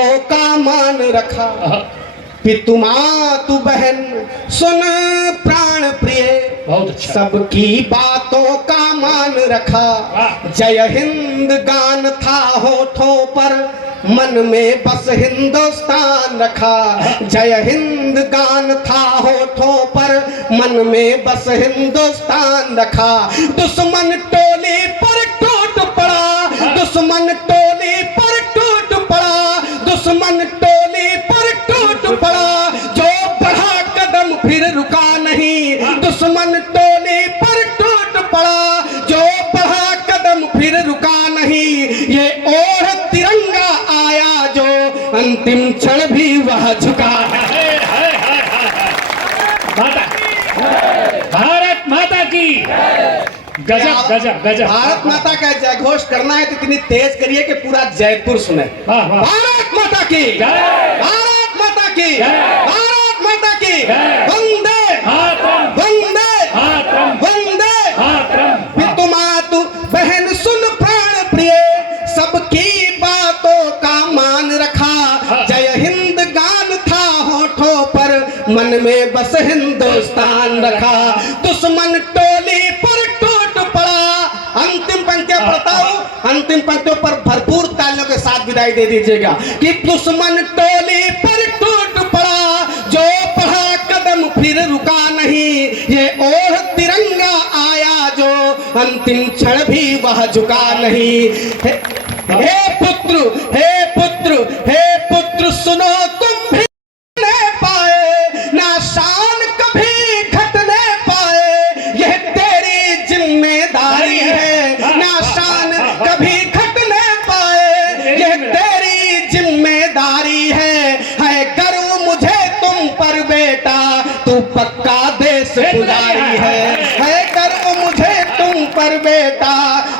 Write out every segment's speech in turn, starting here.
का मान रखा, पितु मातु बहन सुन प्राण प्रिय, सबकी बातों का मान रखा। जय हिंद गान था होठों पर, मन में बस हिंदुस्तान रखा। जय हिंद गान था होठों पर, मन में बस हिंदुस्तान रखा। दुश्मन टोली पर टूट पड़ा, दुश्मन टोली पर टूट पड़ा, दुश्मन टोली पर टूट पड़ा। जो बढ़ा कदम फिर रुका नहीं, दुश्मन टोली पर टूट पड़ा। जो बढ़ा कदम फिर रुका नहीं, ये ओढ़ तिरंगा आया जो अंतिम क्षण भी वह झुका। भारत माता की गजब गजब गजब। भारत माता का जय घोष करना है तो इतनी तेज करिए कि पूरा जयपुर सुने। भारत माता की, भारत माता की, भारत माता की। वंदे वंदे वंदे। पितु मातु बहन सुन प्राण प्रिय, सबकी बातों का मान रखा। जय हिंद गान था होठों पर, मन में बस हिंदुस्तान रखा। दुश्मन टोली पर टूट पड़ा। अंतिम पंक्तियां पढ़ता हूं, अंतिम पंक्तियों पर भरपूर तालियों के साथ विदाई दे दीजिएगा कि दुश्मन टोली पर टूट पड़ा। जो बढ़ा कदम फिर रुका नहीं, ये ओढ़ तिरंगा आया जो अंतिम क्षण भी वह झुका नहीं। हे पुत्र, हे पुत्र, हे पुत्र सुनो तुम भी पाए ना, शान कभी घटने पाए। यह तेरी जिम्मेदारी है, ना शान कभी घटने पाए। यह तेरी जिम्मेदारी है गर्व मुझे तुम पर बेटा, तू पक्का देश पुजारी है गर्व मुझे तुम पर बेटा,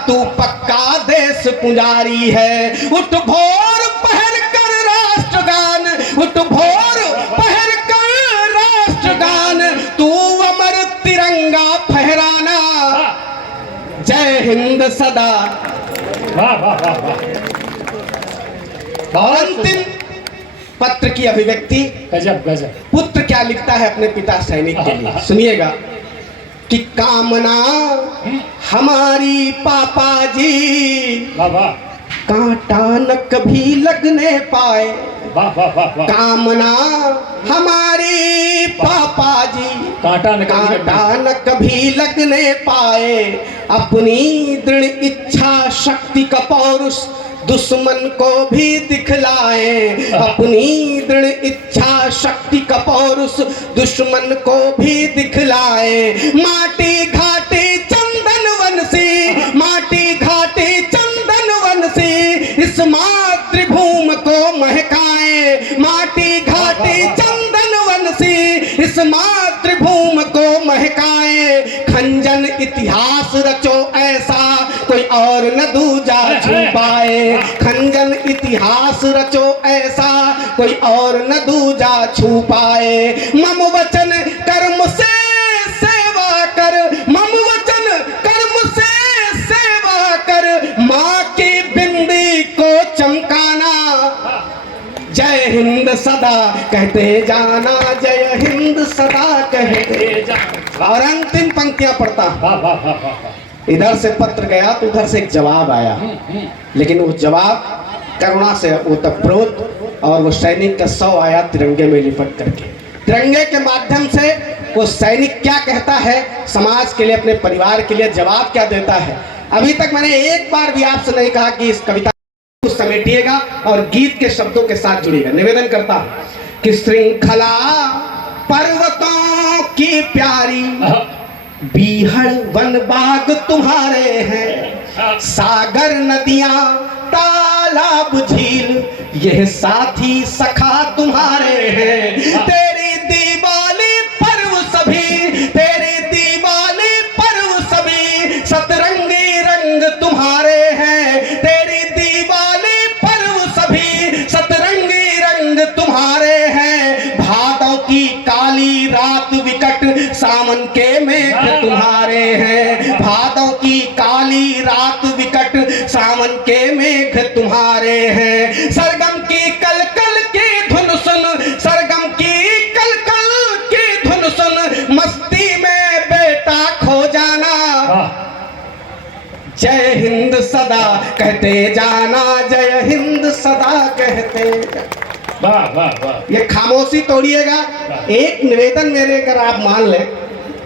तू पक्का देश पुजारी है। उठ भोर पहर कर राष्ट्रगान, उठ भोर पहर कर राष्ट्रगान, तू अमर तिरंगा फहराना। जय हिंद सदा। वाह वाह वाह वाह। अंतिम पत्र की अभिव्यक्ति। गजब गजब। पुत्र क्या लिखता है अपने पिता सैनिक के लिए, सुनिएगा कि कामना हमारी पापा जी, वाह वाह। कांटा न कभी लगने पाए। वाह वाह वाह वाह। कामना हमारी पापा जी, कांटा न कभी लगने पाए। अपनी दृढ़ इच्छा शक्ति का पौरुष दुश्मन को भी दिखलाए। अपनी दृढ़ इच्छा शक्ति का पौरुष दुश्मन को भी दिखलाए। माटी घाटी चंदन वन सी, माटी घाटी चंदन वन सी, इस मातृभूमि को महकाए। माटी घाटी चंदन वन सी, इस मातृभूमि को महकाए। खंजन इतिहास रचो ऐसा, कोई और न दूजा छुपाए। खंजन इतिहास रचो ऐसा, कोई और न दूजा छुपाए। मम वचन कर्म से सेवा कर, मम वचन कर्म से सेवा कर, माँ की बिंदी को चमकाना। जय हिंद सदा कहते जाना, जय हिंद सदा कहते जाना। और अंतिम पंक्तियां पढ़ता। इधर से पत्र गया तो उधर से एक जवाब आया, लेकिन वो जवाब करुणा से ओतप्रोत, और वो सैनिक का शव आया तिरंगे में लिपट करके। तिरंगे के माध्यम से वो सैनिक क्या कहता है समाज के लिए, अपने परिवार के लिए जवाब क्या देता है। अभी तक मैंने एक बार भी आपसे नहीं कहा कि इस कविता को समेटिएगा और गीत के शब्दों के साथ जुड़िएगा। निवेदन करता हूं कि श्रृंखला पर्वतों की प्यारी, बीहड़ वन बाग तुम्हारे हैं। सागर नदियां तालाब झील, यह साथी सखा तुम्हारे हैं। तेरी दीवाली पर्व सभी, तेरी दीवाली पर्व सभी, सतरंगी रंग तुम्हारे हैं। तेरी दीवाली पर्व सभी, सतरंगी रंग तुम्हारे हैं। भादों की काली रात विकट, सावन के मेघ तुम्हारे हैं। भादों की काली रात विकट, सावन के मेघ तुम्हारे हैं। सरगम की कल सदा कहते जाना, जय हिंद सदा कहते जाना। वाह वाह वाह। ये खामोशी तोड़िएगा। एक निवेदन मेरे अगर आप मान लें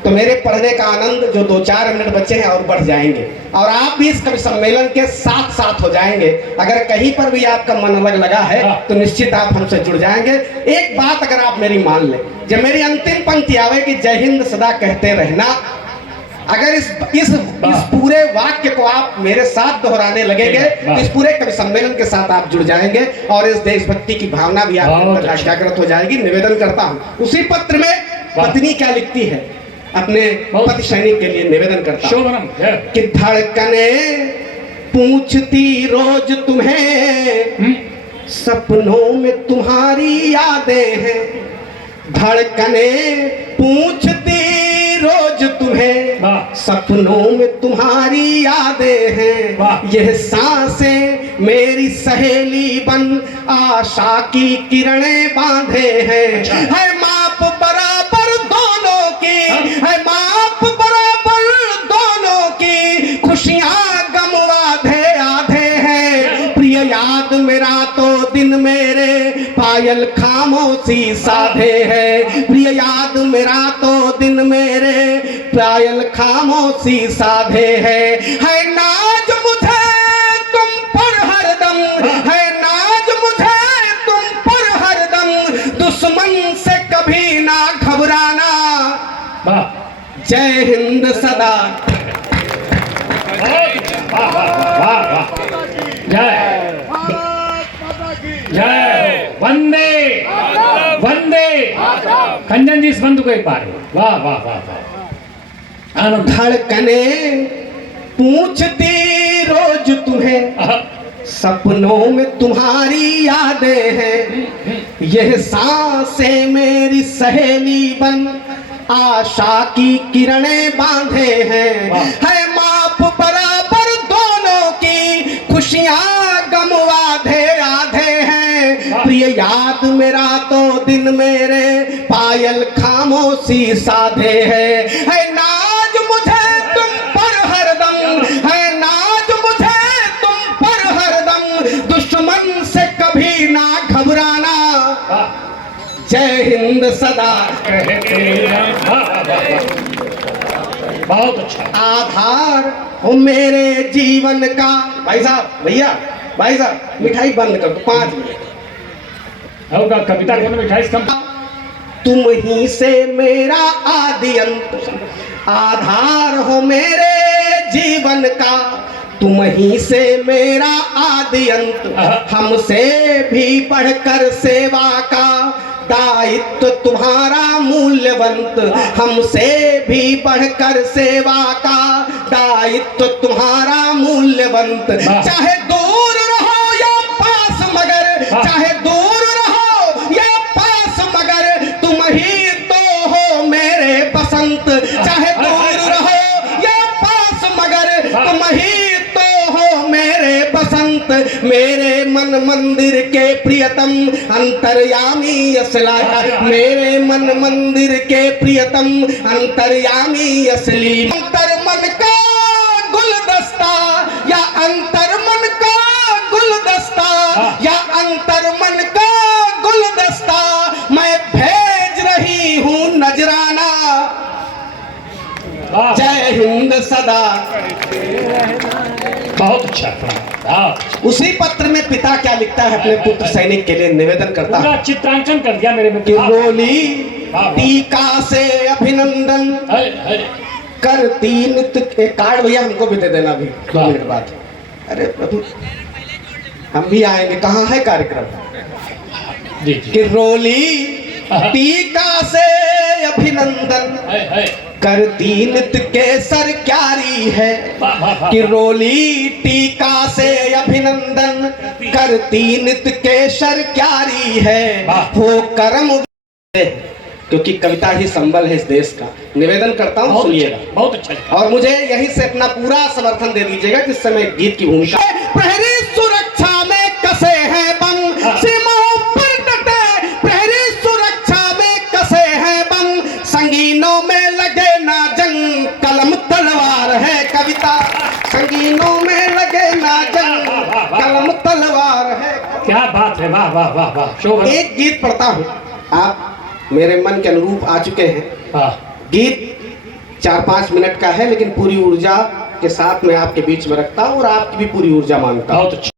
तो मेरे पढ़ने का आनंद जो 2-4 मिनट बचे हैं और बढ़ जाएंगे, और आप भी इस कवि सम्मेलन के साथ साथ हो जाएंगे। अगर कहीं पर भी आपका मन अलग लगा है तो निश्चित आप हमसे जुड़ जाएंगे। एक बात अगर आप मेरी मान लें, जब मेरी अंतिम पंक्ति आवे कि जय हिंद सदा कहते रहना, अगर इस पूरे वाक्य को आप मेरे साथ दोहराने लगेंगे तो इस पूरे कवि सम्मेलन के साथ आप जुड़ जाएंगे और इस देशभक्ति की भावना भी आपके अंदर जागृत हो जाएगी। निवेदन करता हूँ। उसी पत्र में पत्नी क्या लिखती है अपने पति सैनिक के लिए, निवेदन करता हूं कि धड़कने पूछती रोज तुम्हें, सपनों में तुम्हारी यादें हैं। धड़कने पूछती रोज तुम्हें, सपनों में तुम्हारी यादें हैं। यह सांसें मेरी सहेली बन आशा की किरणें बांधे हैं। है माप बराबर दोनों की, है माप बराबर दोनों की, खुशियां गम आधे आधे हैं। प्रिय याद मेरा तो दिन मेरे पायल खामोशी साधे है। प्रिय याद मेरा तो दिन मेरे पायल खामोशी साधे है नाज मुझे तुम पर हरदम, है नाज मुझे तुम पर हरदम, दुश्मन से कभी ना घबराना, जय हिंद सदा। जय जय वंदे वंदे। कंजन जी इस बंधु को एक बार। वाह वाह वाह वाह। धड़कने पूछती रोज तुम्हें, सपनों में तुम्हारी यादें हैं। यह सांसें मेरी सहेली बन आशा की किरणें बांधे हैं। है माप बराबर दोनों की, खुशियां गम आधे आधे हैं। प्रिय याद मेरा तो दिन मेरे पायल खामोशी साधे है नाज मुझे तुम पर हरदम, है नाज मुझे तुम पर हरदम, दुश्मन से कभी ना घबराना, जय हिंद सदा। बहुत अच्छा। आधार हो मेरे जीवन का। भाई साहब, भैया भाई साहब, मिठाई बंद कर दो 5 मिनट। होगा कविता कौन मिठाई कम। तुम ही से मेरा आदि अंत, आधार हो मेरे जीवन का। तुम ही से मेरा आदि अंत, हमसे भी बढ़कर सेवा का दायित्व तुम्हारा मूल्यवंत। हमसे भी बढ़कर सेवा का दायित्व तुम्हारा मूल्यवंत। चाहे दूर रहो या पास मगर, चाहे दूर रहो या पास मगर, तुम ही तो हो मेरे बसंत। चाहे दूर रहो या पास मगर, तुम ही मेरे बसंत। मेरे मन मंदिर के प्रियतम अंतर्यामी असला, मेरे मन मंदिर के प्रियतम अंतर्यामी असली। अंतर मन का गुलदस्ता या अंतर मन का गुलदस्ता, या अंतर मन का गुलदस्ता, मैं भेज रही हूँ नजराना, जय हिंद सदा। बहुत अच्छा। उसी पत्र में पिता क्या लिखता है अपने पुत्र सैनिक के लिए, निवेदन करता है। चित्रांकन कर दिया मेरे में। रोली टीका से अभिनंदन करती नित्य। कार्ड भैया हमको भी दे देना अभी 2 मिनट बाद। अरे प्रभु, हम भी आएंगे। कहाँ है कार्यक्रम? कि रोली टीका से अभिनंदन करती नित्य केसर क्यारी है। कि रोली टीका से अभिनंदन करती नित्य केसर क्यारी है। हो कर्म, क्योंकि कविता ही संबल है इस देश का। निवेदन करता हूँ, सुनिएगा। बहुत अच्छा। और मुझे यहीं से अपना पूरा समर्थन दे दीजिएगा जिस समय गीत की भूमिका। प्रहरी सुरक्षा में कसे हैं बम, सीमाओं पर डटे प्रहरी सुरक्षा में कसे हैं बम, संगीनों में लगे ना जंग, कलम तलवार है कविता, संगीनों में लगे बात है, वाह वाह वाह वाह, शोभन। एक गीत पढ़ता हूँ, आप मेरे मन के अनुरूप आ चुके हैं। हाँ, गीत 4-5 मिनट का है, लेकिन पूरी ऊर्जा के साथ मैं आपके बीच में रखता हूँ और आपकी भी पूरी ऊर्जा मांगता हूँ। बहुत अच्छा,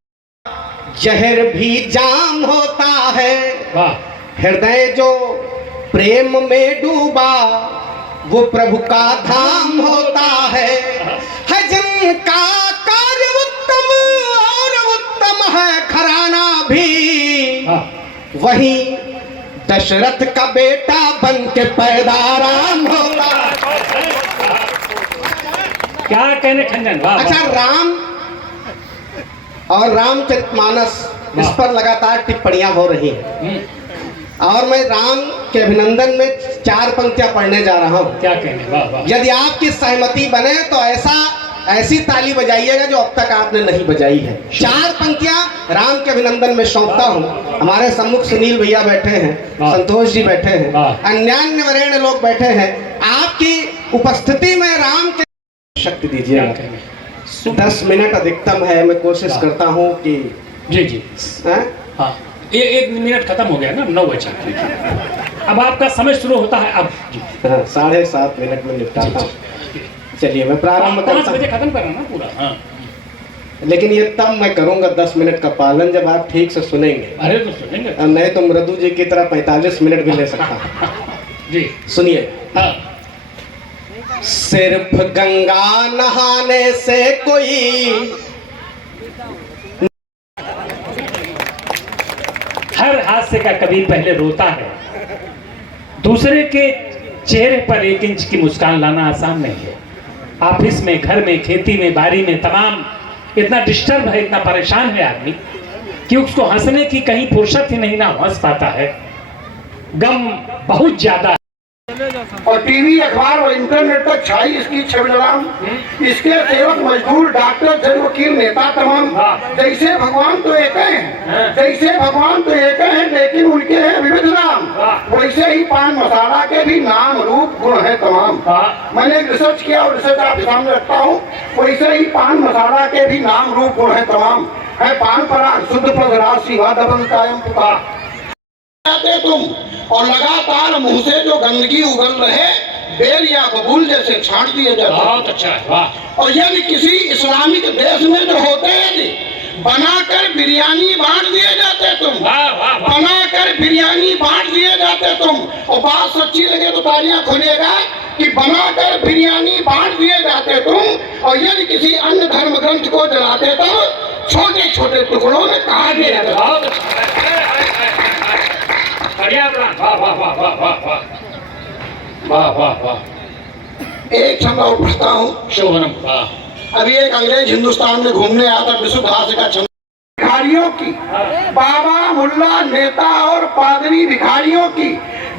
जहर भी जाम होता है, वाह, हृदय जो प्रेम में डूबा वो प्रभु का धाम होता है जिनका कार्य उत्तम और उत्तम है घराना भी, हाँ, वही दशरथ का बेटा बन के पैदा राम होता है। क्या कहने खंजन, वाह। अच्छा, राम और रामचरितमानस इस पर लगातार टिप्पणियां हो रही हैं और मैं राम के अभिनंदन में 4 पंक्तियां पढ़ने जा रहा हूं। क्या कहने, वाह वाह। यदि आपकी सहमति बने तो ऐसी ताली बजाइएगा जो अब तक आपने नहीं बजाई है। 4 पंक्तियां राम के अभिनंदन में सौंपता हूं। हमारे सम्मुख सुनील भैया बैठे हैं, संतोष जी बैठे हैं, अन्यान्य वरेण्य लोग बैठे हैं। आपकी उपस्थिति में राम के शक्ति दीजिएगा। 10 मिनट अधिकतम है, मैं कोशिश करता हूं कि जी जी, हाँ, एक मिनट खत्म हो गया ना, 9 बजे। अब आपका समय शुरू होता है अब। 7.5 मिनट में निपटाता हूं। चलिए मैं प्रारंभ करता हूं। 5 बजे खत्म करना ना पूरा। हाँ, लेकिन ये तब मैं करूंगा 10 मिनट का पालन जब आप ठीक से सुनेंगे। अरे तो सुनेंगे, और नहीं तो मृदु जी की तरह 45 मिनट भी ले सकता हूं। जी सुनिए। हाँ, सिर्फ गंगा नहाने से कोई, हर हादसे का कभी पहले रोता है। दूसरे के चेहरे पर 1 इंच की मुस्कान लाना आसान नहीं है। ऑफिस में, घर में, खेती में, बारी में, तमाम इतना डिस्टर्ब है, इतना परेशान है आदमी कि उसको हंसने की कहीं फुर्सत ही नहीं, ना हंस पाता है। गम बहुत ज्यादा है। और टीवी, अखबार और इंटरनेट तक छाई इसकी छविलड़ाम। इसके सेवक मजदूर, डॉक्टर, जज, वकील, नेता तमाम। जैसे भगवान तो एक हैं, जैसे भगवान तो एक हैं, लेकिन उनके हैं विविध नाम। वैसे ही पान मसाला के भी नाम, रूप, गुण है तमाम। मैंने एक रिसर्च किया और रिसर्च आपके सामने रखता हूँ। वैसे ही पान मसाला के भी नाम, रूप, गुण है तमाम। है पान पराग, शुद्ध पद, राशि, डबल कायम पुकार तुम, और लगातार मुंह से जो गंदगी उगल रहे बेल या बबूल जैसे छांट दिए जाते। बहुत अच्छा है, वाह। और यदि किसी इस्लामिक देश में जो होते हैं बनाकर बिरयानी बांट दिए जाते तुम, बनाकर बिरयानी बांट दिए जाते तुम। और बात सच्ची लगे तो तालियां खोलिएगा कि बनाकर बिरयानी बांट दिए जाते तुम। और यदि किसी अन्य धर्म ग्रंथ को जलाते तो छोटे छोटे टुकड़ों में काट दिया जाता। वाह वाह वाह वाह वाह वाह वाह वाह वाह। एक छंद और पढ़ता हूँ, शोभनम, वाह। अभी एक अंग्रेज हिंदुस्तान में घूमने आया था, विश्व भाषा का छंद। भिखारियों की, बाबा, मुल्ला, नेता और पादरी भिखारियों की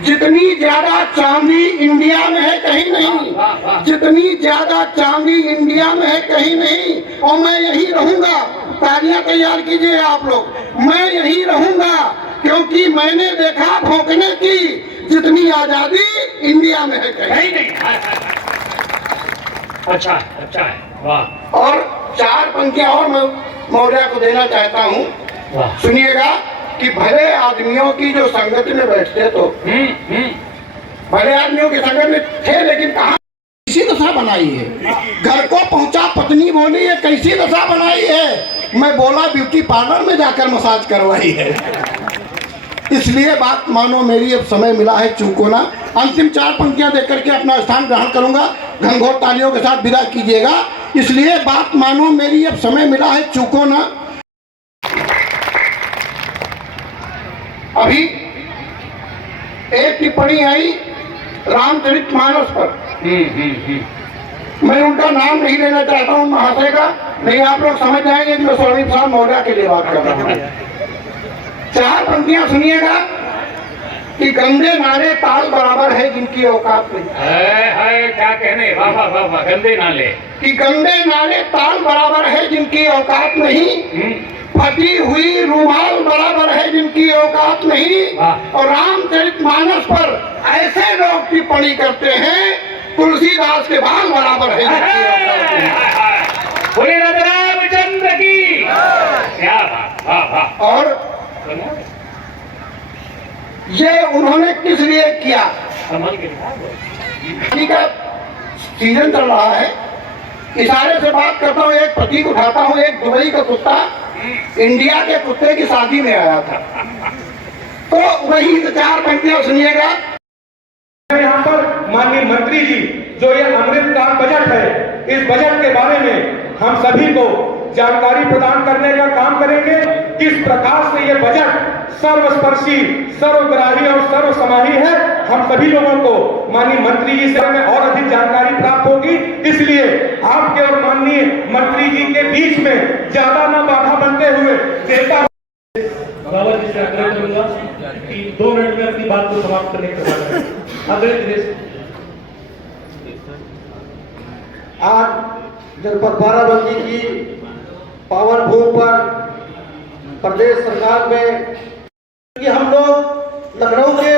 जितनी ज्यादा चांदी इंडिया में है कहीं नहीं, जितनी ज्यादा चांदी इंडिया में है कहीं नहीं। और मैं यही रहूंगा, तालियां तैयार कीजिए आप लोग, मैं यही रहूंगा क्योंकि मैंने देखा भोंकने की जितनी आजादी इंडिया में है कहीं नहीं। अच्छा है, अच्छा है, वाह। और 4 पंक्तियां और मैं मौर्य को देना चाहता हूँ, सुनिएगा कि भले आदमियों की जो संगत में बैठते तो भले आदमियों की संगत में थे, लेकिन कहा कैसी दशा बनाई है। घर को पहुंचा, पत्नी बोली ये कैसी दशा बनाई है। मैं बोला ब्यूटी पार्लर में जाकर मसाज करवाई है। इसलिए बात मानो मेरी, अब समय मिला है चूको ना। अंतिम 4 पंक्तियां देकर के अपना स्थान ग्रहण करूंगा, घनघोर तालियों के साथ विदा कीजिएगा। इसलिए बात मानो मेरी, अब समय मिला है चूको ना। अभी एक टिप्पणी आई रामचरितमानस पर, मैं उनका नाम नहीं लेना चाहता हूँ महाशय का, नहीं आप लोग समझ जाएंगे कि मैं स्वामी प्रसाद मौर्य के लिए बात कर रहा हूँ। 4 पंक्तियां सुनिएगा कि गंदे नाले ताल बराबर है जिनकी औकात नहीं है। क्या कहने, वाह वाह वाह वाह। गंदे नाले, कि गंदे नाले ताल बराबर है जिनकी औकात नहीं। फटी हुई रूमाल बराबर है जिनकी औकात नहीं। और रामचरितमानस पर ऐसे लोग टिप्पणी करते हैं तुलसीदास के बाल बराबर है जिनकी औकात नहीं। बोले रामचंद्र की, क्या बात, वाह वाह। और ये उन्होंने किस लिए किया? पानी का सीजन चल रहा है, इशारे से बात करता हूँ, एक प्रतीक उठाता हूँ। एक दुबई का कुत्ता इंडिया के कुत्ते की शादी में आया था, तो वही 4 पंक्तियां सुनिएगा। यहाँ पर माननीय मंत्री जी, जो ये अमृतकाल बजट है, इस बजट के बारे में हम सभी को जानकारी प्रदान करने का काम करेंगे। किस प्रकार से ये बजट सर्वस्पर्शी, सर्वग्राही और सर्वसमाही है, हम सभी लोगों को माननीय मंत्री जी से में और अधिक जानकारी प्राप्त होगी। इसलिए आपके और माननीय मंत्री जी के बीच में ज्यादा न बाधा बनते हुए देता रावत जी से आग्रह करूंगा कि 2 मिनट में अपनी बात को समाप्त करने का प्रयास करें। आग्रह दिनेश। आज जनपद बाराबंकी की पावन भूमि पर प्रदेश सरकार में कि हम लोग लखनऊ के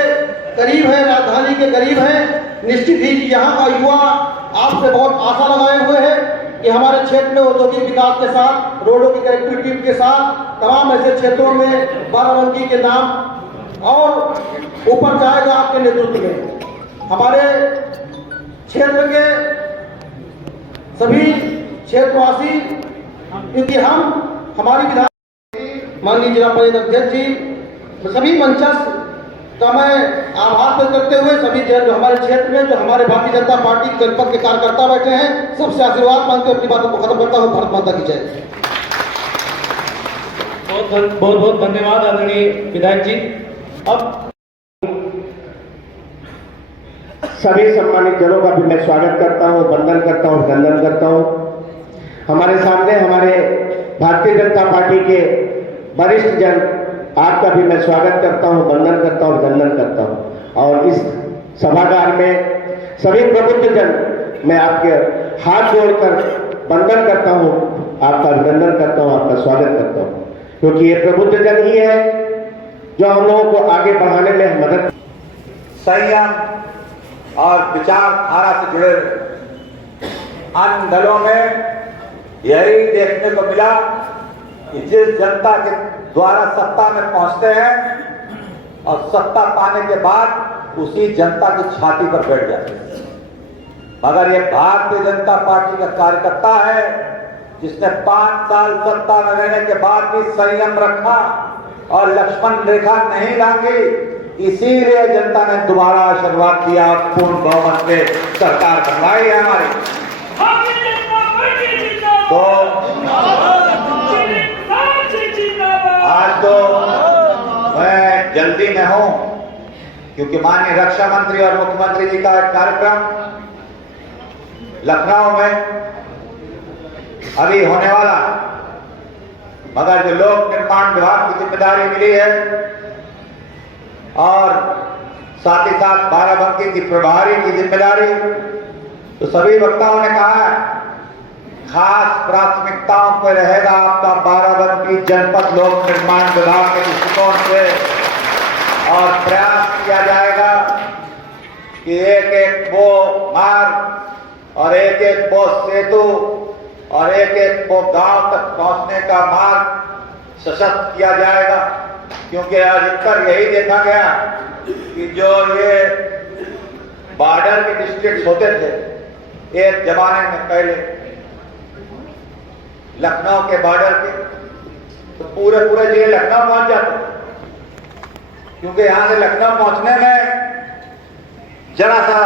करीब है, राजधानी के करीब है, निश्चित ही यहाँ का युवा आपसे बहुत आशा लगाए हुए है कि हमारे क्षेत्र में औद्योगिक विकास के साथ, रोडों की कनेक्टिविटी के साथ तमाम ऐसे क्षेत्रों में बाराबंकी के नाम और ऊपर जाएगा आपके नेतृत्व में। हमारे क्षेत्र के सभी क्षेत्रवासी, क्योंकि हम हमारी विधान माननीय जिला परिषद अध्यक्ष जी, सभी मंचस्थ का मैं आभार व्यक्त करते हुए सभी जो हमारे क्षेत्र में जो हमारे भारतीय जनता पार्टी जनपद के कार्यकर्ता बैठे हैं, सबसे आशीर्वाद मांगते हुए अपनी बातों को खत्म करता हूँ। भारत माता की जय। बहुत बहुत धन्यवाद आदरणीय विधायक जी। अब सभी सम्मानित जनों का भी मैं स्वागत करता हूं, वंदन करता हूं, अभिनंदन करता हूं। हमारे सामने हमारे भारतीय जनता पार्टी के वरिष्ठ जन, आपका भी मैं स्वागत करता हूं, वंदन करता हूं, अभिनंदन करता हूं। और इस सभागार में सभी प्रबुद्ध जन, मैं आपके हाथ जोड़कर वंदन करता हूं, आपका अभिनंदन करता हूं, आपका स्वागत करता हूं, क्योंकि ये प्रबुद्ध जन ही है जो हम लोगों को आगे बढ़ाने में मदद। संयम और विचारधारा से जुड़े अन्य दलों में यही देखने को मिला कि जिस जनता के द्वारा सत्ता में पहुंचते हैं और सत्ता पाने के बाद उसी जनता की छाती पर बैठ जाते हैं। मगर ये भारतीय जनता पार्टी का कार्यकर्ता है जिसने 5 साल सत्ता में रहने के बाद भी संयम रखा और लक्ष्मण रेखा नहीं लांघी। इसीलिए जनता ने दोबारा आशीर्वाद दिया, पूर्ण बहुमत से सरकार बनवाई है हमारी। तो आज तो मैं जल्दी में हूं क्योंकि माननीय रक्षा मंत्री और मुख्यमंत्री जी का एक कार्यक्रम लखनऊ में अभी होने वाला, मगर जो लोक निर्माण विभाग की जिम्मेदारी मिली है और साथ ही साथ बाराबंकी की प्रभारी की जिम्मेदारी, तो सभी वक्ताओं ने कहा है खास प्राथमिकताओं पर रहेगा आपका बाराबंकी जनपद लोक निर्माण विभाग के दृष्टिकोण से, और प्रयास किया जाएगा कि एक एक वो मार्ग और एक एक वो सेतु और एक एक वो गांव तक पहुंचने का मार्ग सशक्त किया जाएगा। क्योंकि अधिकतर यही देखा गया कि जो ये बॉर्डर के डिस्ट्रिक्ट होते थे, एक जमाने में पहले लखनऊ के बॉर्डर के, तो पूरे जिले लखनऊ पहुंच जाते, क्योंकि यहां से लखनऊ पहुंचने में जरा सा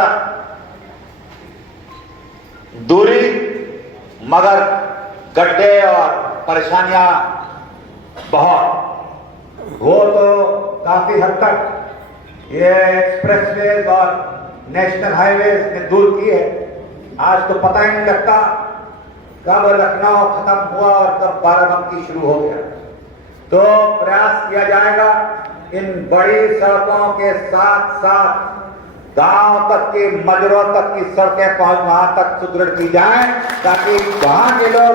दूरी, मगर गड्ढे और परेशानियां बहुत, वो तो काफी हद तक ये एक्सप्रेसवेज और नेशनल हाईवेज ने दूर की है। आज तो पता ही नहीं लगता कब लखनऊ खत्म हुआ और कब बाराबंकी शुरू हो गया। तो प्रयास किया जाएगा इन बड़ी सड़कों के साथ साथ गांव तक की, मजरों तक की सड़कें वहां तक सुदृढ़ की जाएं, ताकि वहां के लोग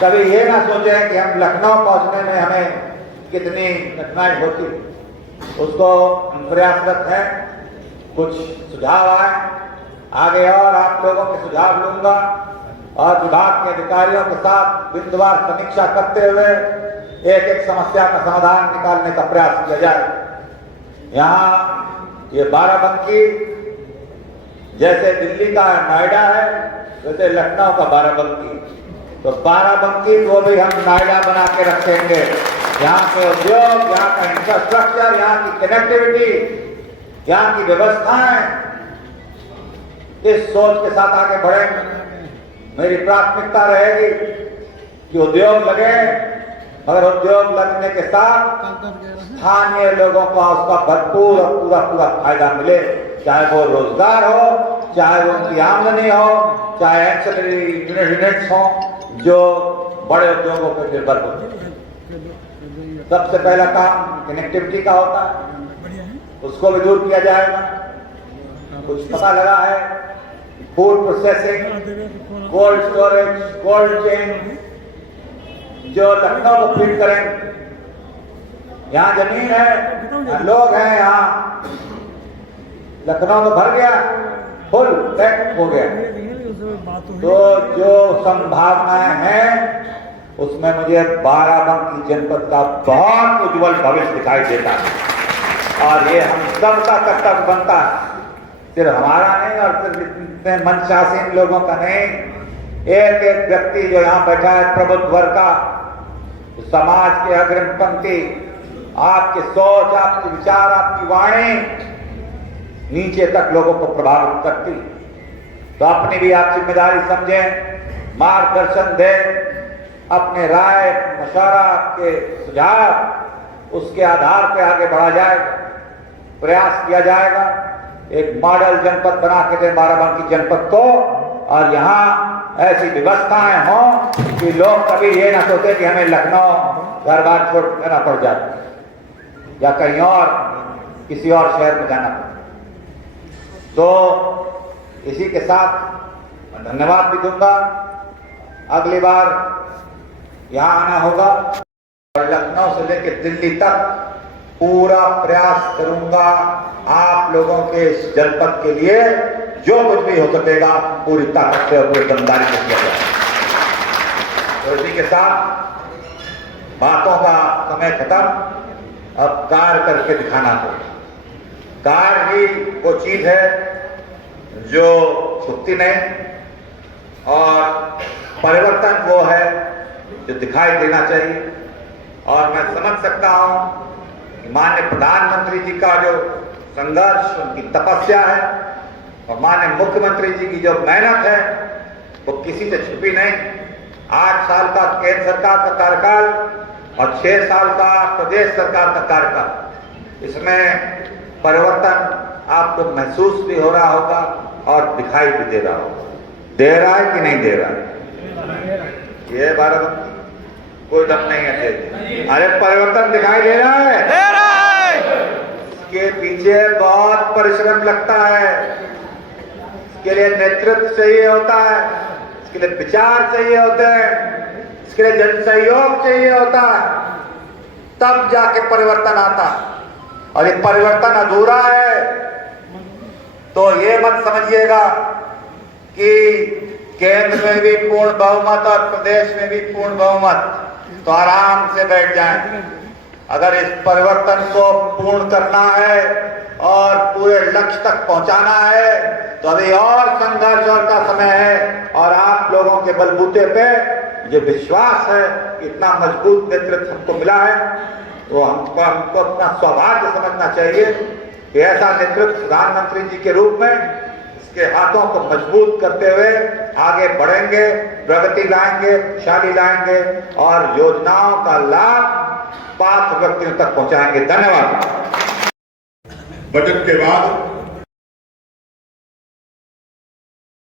कभी ये ना सोचें कि हम लखनऊ पहुंचने में हमें कितनी कठिनाई होती। उसको प्रयासरत है। कुछ सुझाव आए आगे और आप लोगों के सुझाव लूंगा और विभाग के अधिकारियों के साथ बिंदुवार समीक्षा करते हुए एक एक समस्या का समाधान निकालने का प्रयास किया जाए। यहाँ ये बाराबंकी जैसे दिल्ली का नोएडा है, वैसे लखनऊ का बाराबंकी, तो बाराबंकी को भी हम नोएडा बना के रखेंगे। यहाँ के उद्योग, यहाँ का इंफ्रास्ट्रक्चर, यहाँ की कनेक्टिविटी, यहाँ की व्यवस्थाएं, इस सोच के साथ आगे बढ़ेंगे। मेरी प्राथमिकता रहेगी कि उद्योग लगे, मगर उद्योग लगने के साथ स्थानीय लोगों को उसका भरपूर और पूरा फायदा मिले, चाहे वो रोजगार हो, चाहे वो उनकी आमदनी हो, चाहे एंसिलरी यूनिट्स हो जो बड़े उद्योगों पर निर्भर होते हैं। सबसे पहला काम कनेक्टिविटी का होता है, उसको भी दूर किया जाएगा। कुछ पता लगा है, food processing, cold storage, cold chain जो लखनऊ को फीड करेंगे। यहाँ जमीन है, यहाँ लोग हैं, यहाँ लखनऊ में भर गया, फुल पैक हो गया। तो जो संभावनाएं हैं उसमें मुझे बाराबंकी जनपद का बहुत उज्जवल भविष्य दिखाई देता है। और ये हम सबका कर्तव्य बनता है, सिर्फ हमारा नहीं और सिर्फ इतने मंचासीन लोगों का नहीं, एक एक व्यक्ति जो यहाँ बैठा है प्रबुद्ध वर्ग का, समाज के अग्रिम पंक्ति, आपकी सोच, आपके विचार, आपकी वाणी नीचे तक लोगों को प्रभावित करती। तो अपनी भी आप जिम्मेदारी समझें, मार्गदर्शन दें, अपने राय मशवरा के सुझाव उसके आधार पर आगे बढ़ा जाएगा, प्रयास किया जाएगा। एक मॉडल जनपद बना के दें बाराबंकी जनपद को, और यहाँ ऐसी व्यवस्थाएं हों कि लोग कभी ये ना सोचे कि हमें लखनऊ घर बार छोड़ देना पड़ जाता या कहीं और किसी और शहर में जाना पड़ता। तो इसी के साथ धन्यवाद भी दूंगा। अगली बार यहाँ आना होगा और लखनऊ से लेकर दिल्ली तक पूरा प्रयास करूंगा आप लोगों के इस जनपद के लिए, जो कुछ भी हो सकेगा पूरी ताकत से और पूरी ईमानदारी से किया जाए। तो इसी के साथ बातों का समय खत्म, अब कार्य करके दिखाना होगा। कार्य ही वो चीज है जो छुपती नहीं, और परिवर्तन वो है जो दिखाई देना चाहिए। और मैं समझ सकता हूं माननीय प्रधानमंत्री जी का जो संघर्ष, उनकी तपस्या है, और माननीय मुख्यमंत्री जी की जो मेहनत है वो किसी से छुपी नहीं। 8 साल का केंद्र सरकार का कार्यकाल और 6 साल का प्रदेश सरकार का कार्यकाल, इसमें परिवर्तन आपको महसूस भी हो रहा होगा और दिखाई भी दे रहा होगा। दे रहा है कि नहीं दे रहा है? ये भारत कोई दम नहीं है। अरे परिवर्तन दिखाई दे रहा है, इसके पीछे बहुत परिश्रम लगता है, इसके लिए नेतृत्व चाहिए होता है, इसके लिए विचार चाहिए होते हैं, इसके लिए जन सहयोग चाहिए होता है, तब जाके परिवर्तन आता। और ये परिवर्तन अधूरा है तो ये मत समझिएगा कि केंद्र में भी पूर्ण बहुमत और प्रदेश में भी पूर्ण बहुमत, तो आराम से बैठ जाएं। अगर इस परिवर्तन को पूर्ण करना है और पूरे लक्ष्य तक पहुंचाना है तो अभी और संघर्ष और का समय है। और आप लोगों के बलबूते पे जो विश्वास है, इतना मजबूत नेतृत्व हमको मिला है, वो हमको अपना सौभाग्य समझना चाहिए कि ऐसा नेतृत्व प्रधानमंत्री जी के रूप में के हाथों को मजबूत करते हुए आगे बढ़ेंगे, प्रगति लाएंगे, खुशहाली लाएंगे और योजनाओं का लाभ पात्र व्यक्तियों तक पहुंचाएंगे। धन्यवाद। बजट के बाद